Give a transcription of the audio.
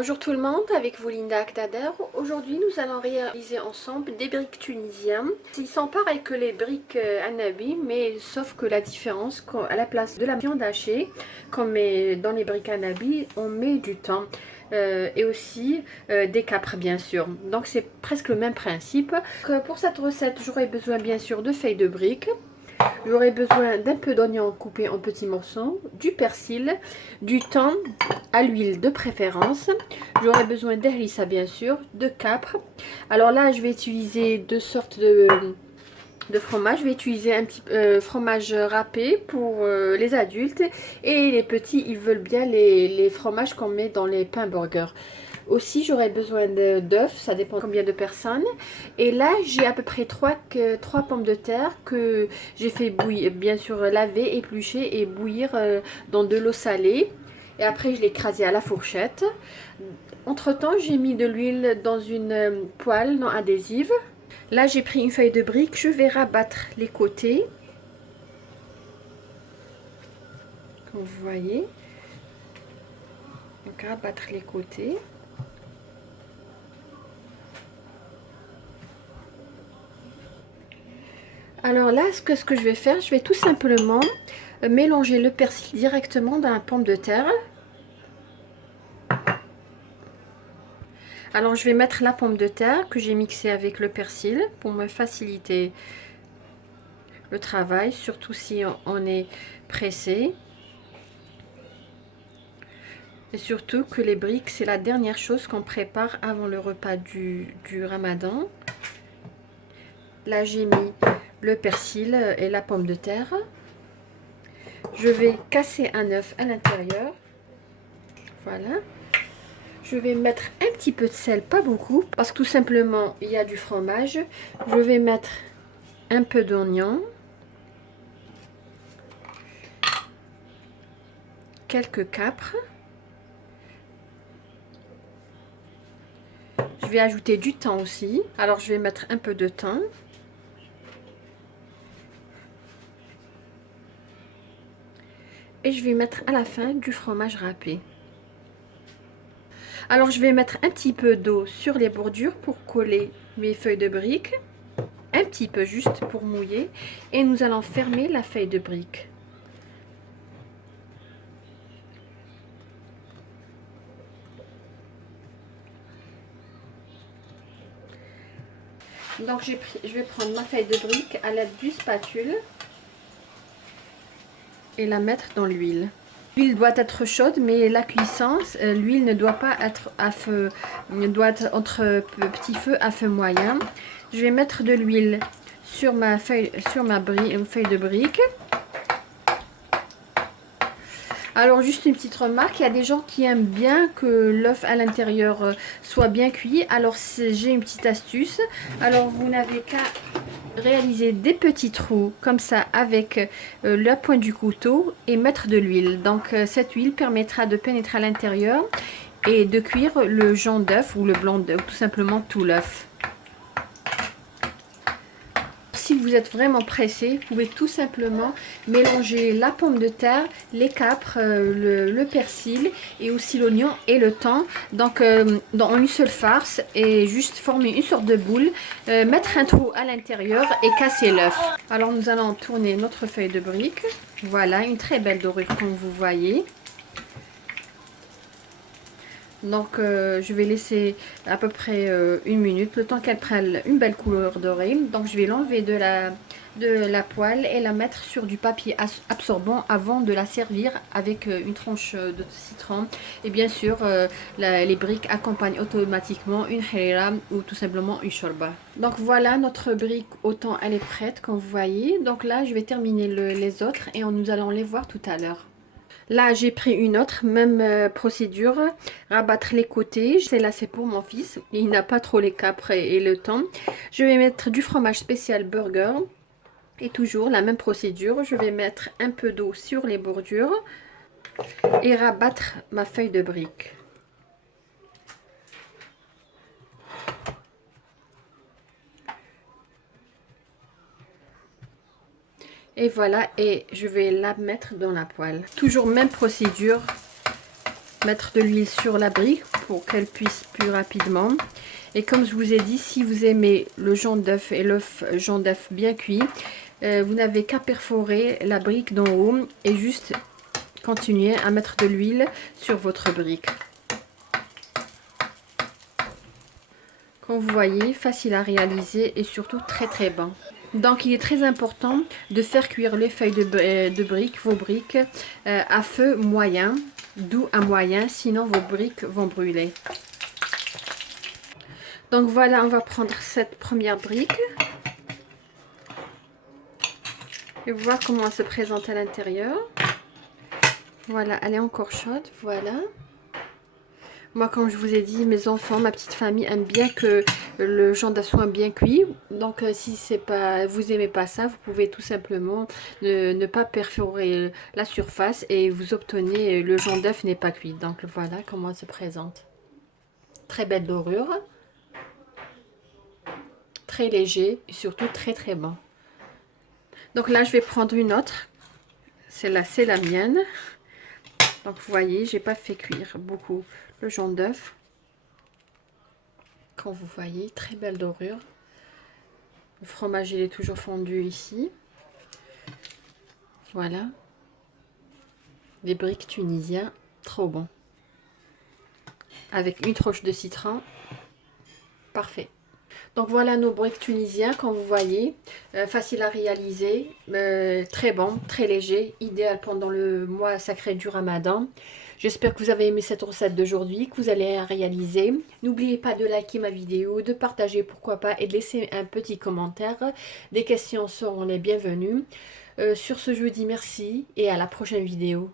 Bonjour tout le monde, avec vous Linda Akdader. Aujourd'hui nous allons réaliser ensemble des briques tunisiennes. Ils sont pareils que les briques Annabi, mais sauf que la différence, à la place de la viande hachée, comme dans les briques Annabi, on met du thym. Et aussi des capres bien sûr, donc c'est presque le même principe. Pour cette recette j'aurai besoin bien sûr de feuilles de briques. J'aurai besoin d'un peu d'oignon coupé en petits morceaux, du persil, du thym à l'huile de préférence. J'aurai besoin d'harissa bien sûr, de capre. Alors là je vais utiliser deux sortes de fromage. Je vais utiliser un petit fromage râpé pour les adultes, et les petits ils veulent bien les fromages qu'on met dans les pains burgers. Aussi j'aurai besoin d'œufs, ça dépend combien de personnes. Et là j'ai à peu près 3 pommes de terre que j'ai fait bouillir, bien sûr laver, éplucher et bouillir dans de l'eau salée. Et après je l'ai écrasé à la fourchette. Entre temps j'ai mis de l'huile dans une poêle non adhésive. Là j'ai pris une feuille de brique, je vais rabattre les côtés. Comme vous voyez. Donc rabattre les côtés. Alors là, ce que je vais faire, je vais tout simplement mélanger le persil directement dans la pomme de terre. Alors je vais mettre la pomme de terre que j'ai mixée avec le persil pour me faciliter le travail, surtout si on est pressé. Et surtout que les briques, c'est la dernière chose qu'on prépare avant le repas du Ramadan. Là j'ai mis le persil et la pomme de terre. Je vais casser un œuf à l'intérieur. Voilà. Je vais mettre un petit peu de sel, pas beaucoup, parce que tout simplement il y a du fromage. Je vais mettre un peu d'oignon, quelques capres. Je vais ajouter du thym aussi. Alors je vais mettre un peu de thym. Et je vais mettre à la fin du fromage râpé. Alors je vais mettre un petit peu d'eau sur les bordures pour coller mes feuilles de briques. Un petit peu juste pour mouiller. Et nous allons fermer la feuille de brique. Donc je vais prendre ma feuille de brique à l'aide du spatule et la mettre dans l'huile. L'huile doit être chaude, mais la cuissance, l'huile ne doit pas être à feu, doit être entre petit feu à feu moyen. Je vais mettre de l'huile sur ma feuille de brique. Alors juste une petite remarque, il y a des gens qui aiment bien que l'œuf à l'intérieur soit bien cuit. Alors j'ai une petite astuce. Alors vous n'avez qu'à réaliser des petits trous comme ça avec la pointe du couteau et mettre de l'huile. Donc cette huile permettra de pénétrer à l'intérieur et de cuire le jaune d'œuf ou le blanc d'œuf, tout simplement tout l'œuf. Si vous êtes vraiment pressé, vous pouvez tout simplement mélanger la pomme de terre, les capres, le persil et aussi l'oignon et le thym, donc dans une seule farce, et juste former une sorte de boule, mettre un trou à l'intérieur et casser l'œuf. Alors nous allons tourner notre feuille de brique. Voilà, une très belle dorure comme vous voyez. Donc je vais laisser à peu près une minute, le temps qu'elle prenne une belle couleur dorée. Donc je vais l'enlever de la poêle et la mettre sur du papier absorbant avant de la servir avec une tranche de citron. Et bien sûr les briques accompagnent automatiquement une harira ou tout simplement une shorba. Donc voilà, notre brique au thym elle est prête comme vous voyez. Donc là je vais terminer les autres et nous allons les voir tout à l'heure. Là, j'ai pris une autre, même procédure, rabattre les côtés. Celle-là, c'est pour mon fils. Il n'a pas trop les capres et le thym. Je vais mettre du fromage spécial burger. Et toujours la même procédure. Je vais mettre un peu d'eau sur les bordures et rabattre ma feuille de brique. Et voilà, et je vais la mettre dans la poêle. Toujours même procédure, mettre de l'huile sur la brique pour qu'elle cuise plus rapidement. Et comme je vous ai dit, si vous aimez le jaune d'œuf et l'œuf jaune d'œuf bien cuit, vous n'avez qu'à perforer la brique d'en haut et juste continuer à mettre de l'huile sur votre brique. Comme vous voyez, facile à réaliser et surtout très bon. Donc il est très important de faire cuire les feuilles de briques, vos briques, à feu moyen, doux à moyen, sinon vos briques vont brûler. Donc voilà, on va prendre cette première brique et voir comment elle se présente à l'intérieur. Voilà, elle est encore chaude, voilà. Moi, comme je vous ai dit, mes enfants, ma petite famille aiment bien que le jaune d'œuf soit bien cuit. Donc, si c'est pas, vous aimez pas ça, vous pouvez tout simplement ne pas perforer la surface et vous obtenez le jaune d'œuf n'est pas cuit. Donc, voilà comment elle se présente. Très belle dorure, très léger et surtout très bon. Donc là, je vais prendre une autre. Celle-là, c'est la mienne. Donc, vous voyez, j'ai pas fait cuire beaucoup le jaune d'œuf. Quand vous voyez, très belle dorure. Le fromage, il est toujours fondu ici. Voilà. Les briques tunisiens, trop bon. Avec une tranche de citron, parfait. Donc voilà nos briques tunisiens, comme vous voyez, facile à réaliser, très bon, très léger, idéal pendant le mois sacré du Ramadan. J'espère que vous avez aimé cette recette d'aujourd'hui, que vous allez la réaliser. N'oubliez pas de liker ma vidéo, de partager pourquoi pas et de laisser un petit commentaire. Des questions seront les bienvenues. Sur ce, je vous dis merci et à la prochaine vidéo.